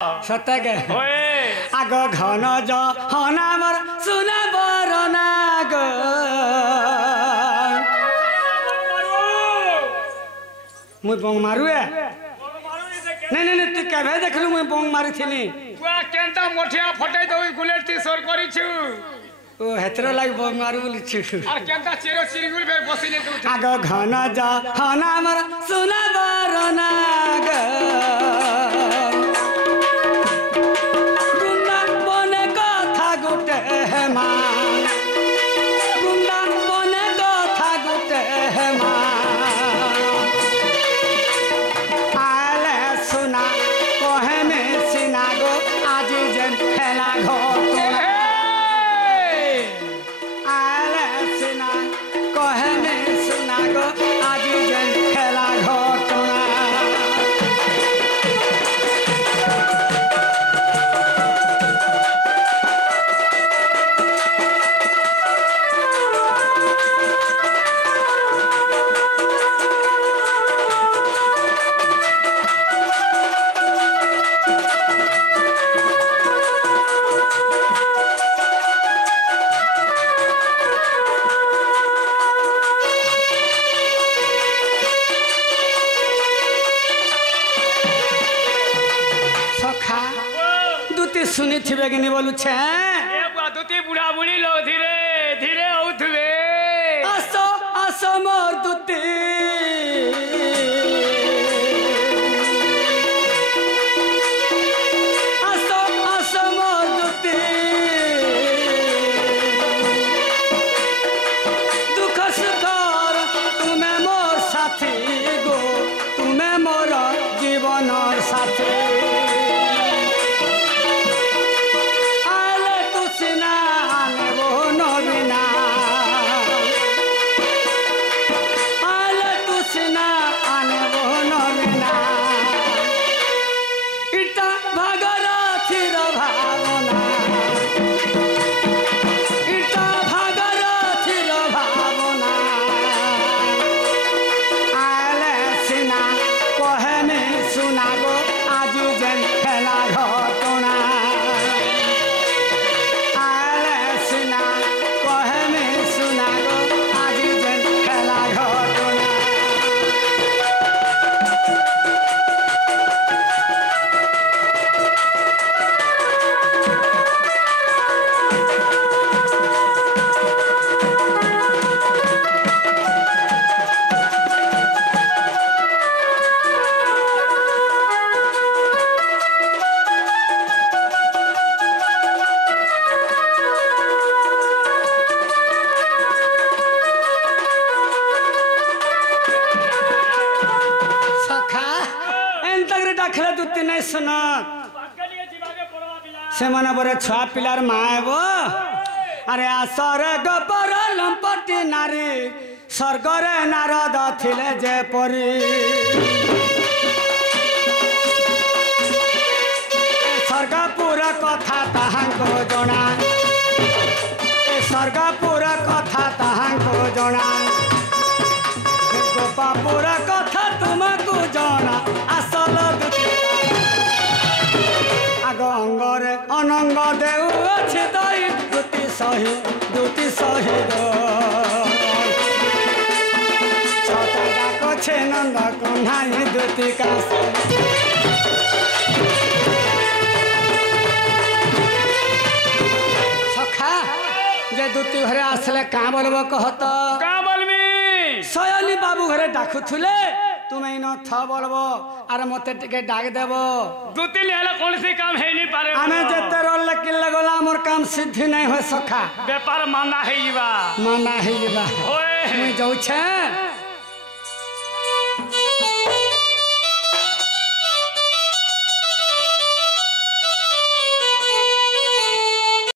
सत्य के आग घन जनावर सुना बरना गो मुई बंग मारू है नहीं नहीं नहीं तू केबे देखलु मुई बंग मारी थिनी बुआ केंता मोठिया फटाई दई गुलेट ती सोर करिछु ओ हेतरो लाग बंग मारू बोली छु और केंता चिरो चिरिगुल बे बसिले तू आग घन जनावर सुना बरना गो सुनी थिबे कि नहीं बोलू छे ए दुती बुढ़ा बुढ़ी लो धीरे धीरे औथबे असो असो मोर दुती असो असो मोर दुती दुख सुखर तुमे मोर साथी गो तुमे मोर जीवनर साथी से मन पर छुआ पिलार माएब अरे आसर गोपर लंपटी नारी स्वर्गरे नारद थिले जे परी स्वर्गपुर कथा ताहांको जना स्वर्गपुर कथा ताहांको जना गोपापुर कथा तुमको जना आसल अंगरे अनंग देउ अछि दई दुति सही छटा कछे नंद कन्हाई दुति कास सखा जे दुति घरे आसले का बोलबो कहत का बोलबी सयली बाबू घरे डाकुथुले तुम्हें न था बोलबो अरे मते टिके डाक देबो दुती लेला कौन सी काम है नहीं पारे हमें जते रोल लकिल लगला मोर काम सिद्धि नहीं हो सखा व्यापार माना है जीवा ओए मुई जाऊ छे